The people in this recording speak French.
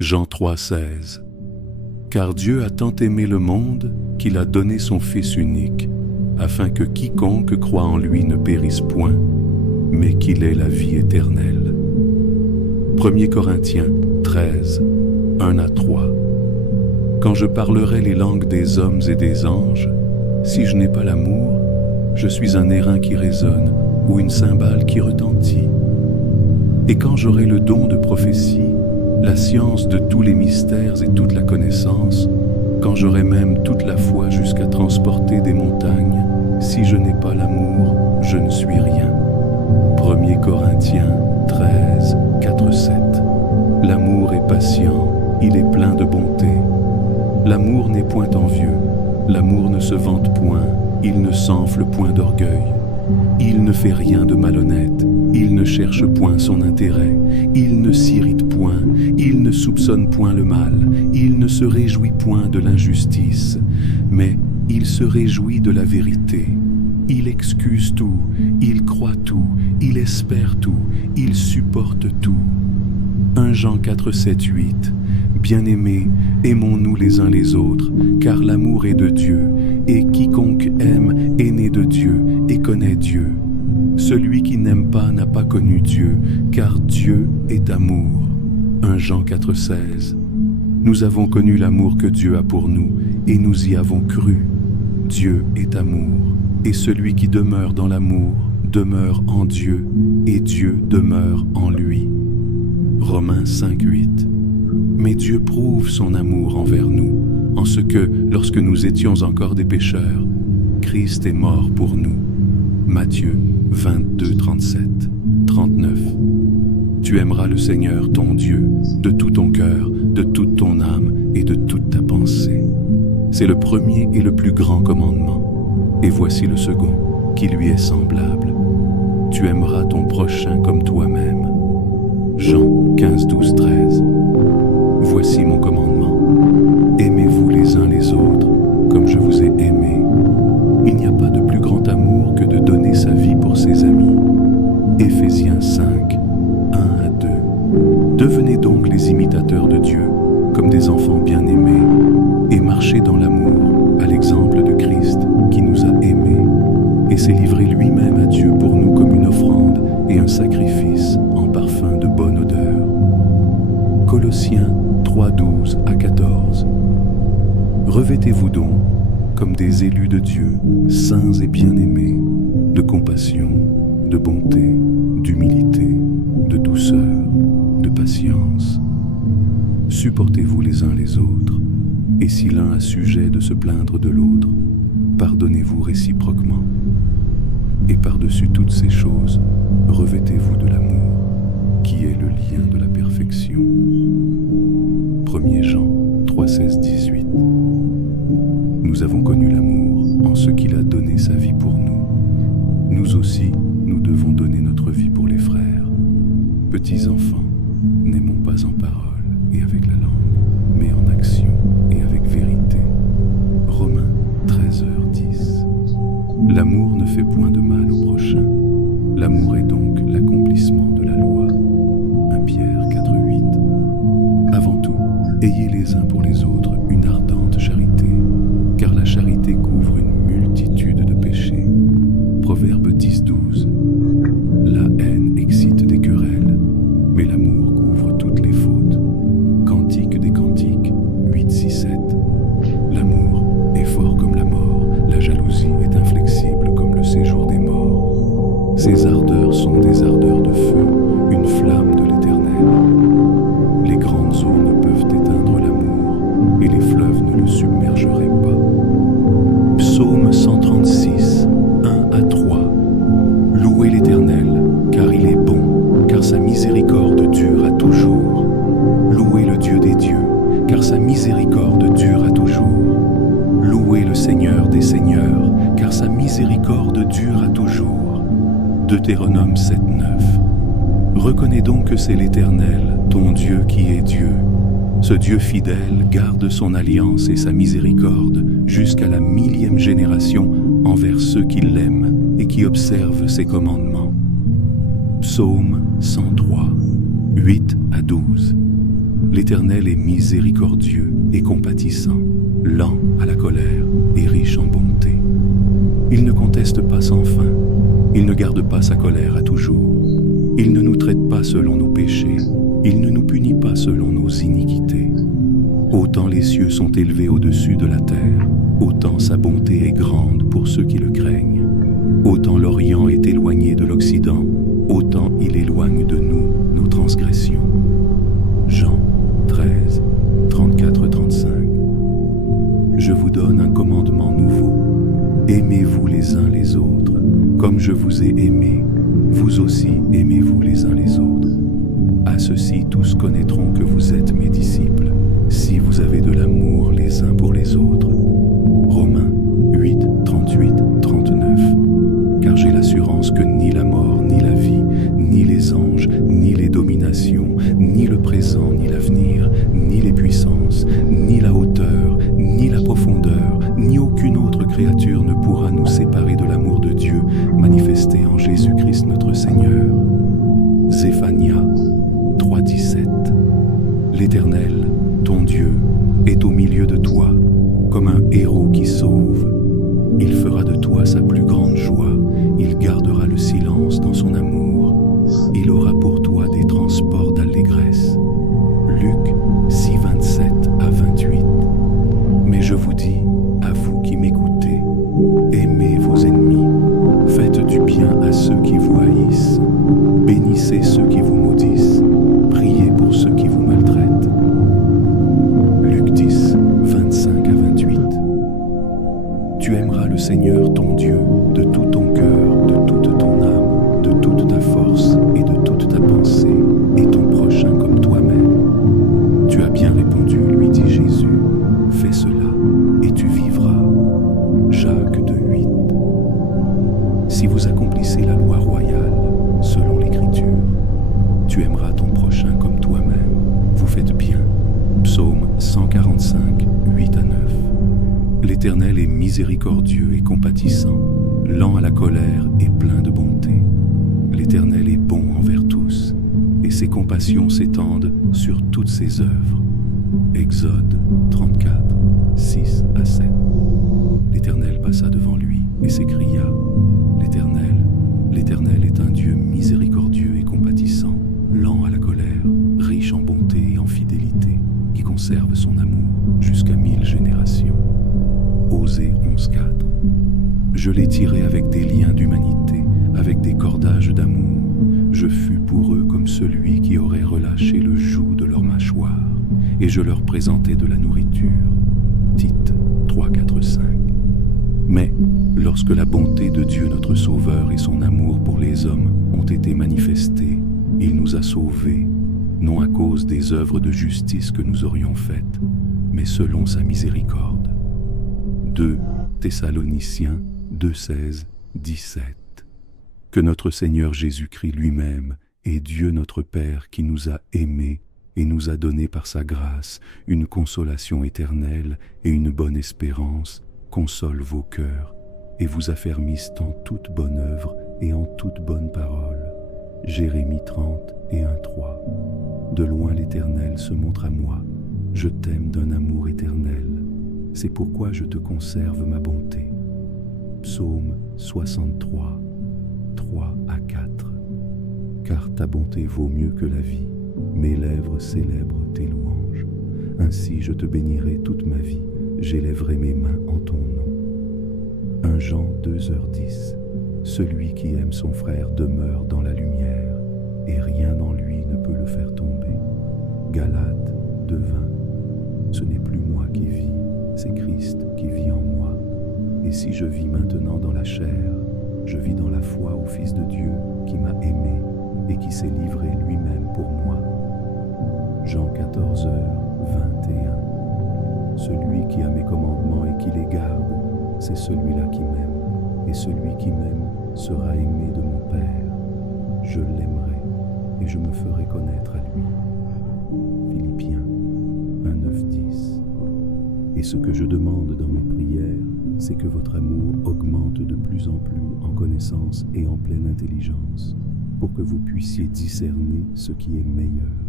Jean 3,16. Car Dieu a tant aimé le monde qu'il a donné son Fils unique, afin que quiconque croit en lui ne périsse point, mais qu'il ait la vie éternelle. 1 Corinthiens 13, 1 à 3. Quand je parlerai les langues des hommes et des anges, si je n'ai pas l'amour, je suis un airain qui résonne ou une cymbale qui retentit. Et quand j'aurai le don de prophétie, la science de tous les mystères et toute la connaissance, quand j'aurai même toute la foi jusqu'à transporter des montagnes, si je n'ai pas l'amour, je ne suis rien. 1 Corinthiens 13, 4, 7. L'amour est patient, il est plein de bonté. L'amour n'est point envieux, l'amour ne se vante point, il ne s'enfle point d'orgueil. Il ne fait rien de malhonnête, il ne cherche point son intérêt, il ne s'irrite point, il ne soupçonne point le mal, il ne se réjouit point de l'injustice, mais il se réjouit de la vérité. Il excuse tout, il croit tout, il espère tout, il supporte tout. 1 Jean 4, 7, 8. Bien-aimés, aimons-nous les uns les autres, car l'amour est de Dieu, et quiconque aime est né de Dieu et connaît Dieu. Celui qui n'aime pas n'a pas connu Dieu, car Dieu est amour. 1 Jean 4, 16. Nous avons connu l'amour que Dieu a pour nous, et nous y avons cru. Dieu est amour, et celui qui demeure dans l'amour demeure en Dieu, et Dieu demeure en lui. Romains 5, 8. Mais Dieu prouve son amour envers nous, en ce que, lorsque nous étions encore des pécheurs, Christ est mort pour nous. Matthieu 22, 37, 39. Tu aimeras le Seigneur ton Dieu de tout ton cœur, de toute ton âme et de toute ta pensée. C'est le premier et le plus grand commandement. Et voici le second, qui lui est semblable. Tu aimeras ton prochain comme toi-même. Jean 15, 12, 13. Voici mon commandement. Aimez-vous les uns les autres, comme je vous ai aimé. Il n'y a pas de plus grand amour que de donner sa vie pour ses amis. Éphésiens 5, 1 à 2. Devenez donc les imitateurs de Dieu, comme des enfants bien-aimés, et marchez dans l'amour, à l'exemple de Christ, qui nous a aimés, et s'est livré lui-même à Dieu pour nous comme une offrande et un sacrifice en parfum de bonne odeur. Colossiens 3, 12 à 14. Revêtez-vous donc, comme des élus de Dieu, saints et bien-aimés, de compassion, de bonté, d'humilité, de douceur, de patience. Supportez-vous les uns les autres, et si l'un a sujet de se plaindre de l'autre, pardonnez-vous réciproquement. Et par-dessus toutes ces choses, revêtez-vous de l'amour, qui est le lien de la perfection. 1 Jean 3, 16, 18. Nous avons connu l'amour en ce qu'il a donné sa vie pour nous. Nous aussi, nous devons donner notre vie pour les frères. Petits enfants, n'aimons pas en parole et avec la langue, mais en action et avec vérité. Romains 13h10. L'amour ne fait point de mal au prochain. L'amour est donc l'accomplissement de la loi. 1 Pierre 4,8. Avant tout, ayez les uns pour les autres une ardente charité, car la charité couvre une multitude de péchés. Proverbe 10,12. La haine excite des querelles, mais l'amour couvre toutes les fautes. Cantique des Cantiques 8,6,7. L'amour est fort comme la mort, la jalousie est inflexible comme le séjour des morts. Ses ardeurs sont des ardeurs de feu, une flamme de l'Éternel. Les grandes eaux ne peuvent éteindre l'amour, et les fleuves ne le submergeraient pas. Psaume 136, 1 à 3. Louez l'Éternel, car il est bon, car sa miséricorde dure à toujours. Louez le Dieu des dieux, car sa miséricorde dure à toujours. Louez le Seigneur des seigneurs, car sa miséricorde dure à toujours. Deutéronome 7, 9. Reconnais donc que c'est l'Éternel, ton Dieu, qui est Dieu. Ce Dieu fidèle garde son alliance et sa miséricorde jusqu'à la 1000e génération envers ceux qui l'aiment et qui observent ses commandements. Psaume 103, 8 à 12. L'Éternel est miséricordieux et compatissant, lent à la colère et riche en bonté. Il ne conteste pas sans fin, il ne garde pas sa colère à toujours. Il ne nous traite pas selon nos péchés, il ne nous punit pas selon nos iniquités. Autant les cieux sont élevés au-dessus de la terre, autant sa bonté est grande pour ceux qui le craignent. Autant l'Orient est éloigné de l'Occident, autant il éloigne de nous nos transgressions. Jean 13, 34-35. Je vous donne un commandement nouveau. Aimez-vous les uns les autres, comme je vous ai aimés, vous aussi aimez-vous les uns les autres. À ceci tous connaîtront que vous êtes mes disciples, si vous avez de l'amour les uns pour les autres. Romains 8, 38-39. Car j'ai l'assurance que ni la mort, ni la vie, ni les anges, ni les dominations, ni le présent, ni l'avenir, ni les puissances, ni la hauteur, ni la profondeur, ni aucune autre créature ne pourra nous séparer de l'amour de Dieu manifesté en Jésus-Christ notre Seigneur. Zéphania 3,17. L'Éternel, ton Dieu, est au milieu de toi, comme un héros qui sauve. Il fera de toi sa plus grande joie, il gardera le silence dans son amour, il aura pour toi des transports d'allégresse. Luc 6, 27-28. Mais je vous dis, à vous qui m'écoutez, aimez vos ennemis, faites du bien à ceux qui vous haïssent, bénissez ceux qui vous maudissent, priez pour ceux qui vous maltraitent. Luc 10, 25-28. Tu aimeras le Seigneur ton Dieu de tout ton cœur, de toute ton âme, de toute ta force et de toute ta pensée, et ton prochain comme toi-même. Tu as bien répondu, lui dit Jésus, fais cela et tu vivras. Jacques 2,8. Si vous accomplissez la loi royale, selon l'Écriture, tu aimeras ton prochain comme toi-même. Vous faites bien. Psaume 145, 8-9. L'Éternel est miséricordieux et compatissant, lent à la colère et plein de bonté. L'Éternel est bon envers tous, et ses compassions s'étendent sur toutes ses œuvres. Exode 34, 6-7. L'Éternel passa devant lui et s'écria, L'Éternel est un Dieu miséricordieux et compatissant, lent à la colère, riche en bonté et en fidélité, qui conserve son amour jusqu'à 1000 générations. Osée 11,4. Je les tirai avec des liens d'humanité, avec des cordages d'amour. Je fus pour eux comme celui qui aurait relâché le joug de leur mâchoire, et je leur présentai de la nourriture. Tite 3, 4, 5. Mais lorsque la bonté de Dieu notre Sauveur et son amour pour les hommes ont été manifestés, il nous a sauvés, non à cause des œuvres de justice que nous aurions faites, mais selon sa miséricorde. 2 Thessaloniciens 2,16, 17. Que notre Seigneur Jésus-Christ lui-même et Dieu notre Père qui nous a aimés et nous a donné par sa grâce une consolation éternelle et une bonne espérance, console vos cœurs et vous affermisse en toute bonne œuvre et en toute bonne parole. Jérémie 30 et 1,3. De loin l'Éternel se montre à moi, je t'aime d'un amour éternel. C'est pourquoi je te conserve ma bonté. Psaume 63, 3-4. Car ta bonté vaut mieux que la vie, mes lèvres célèbrent tes louanges. Ainsi je te bénirai toute ma vie, j'élèverai mes mains en ton nom. 1 Jean 2h10. Celui qui aime son frère demeure dans la lumière, et rien en lui ne peut le faire tomber. Galates 2:20. Ce n'est plus moi qui vis, c'est Christ qui vit en moi. Et si je vis maintenant dans la chair, je vis dans la foi au Fils de Dieu qui m'a aimé et qui s'est livré lui-même pour moi. Jean 14h21. Celui qui a mes commandements et qui les garde, c'est celui-là qui m'aime. Et celui qui m'aime sera aimé de mon Père. Je l'aimerai et je me ferai connaître à lui. Philippiens 1:9-10. Et ce que je demande dans mes prières, c'est que votre amour augmente de plus en plus en connaissance et en pleine intelligence, pour que vous puissiez discerner ce qui est meilleur,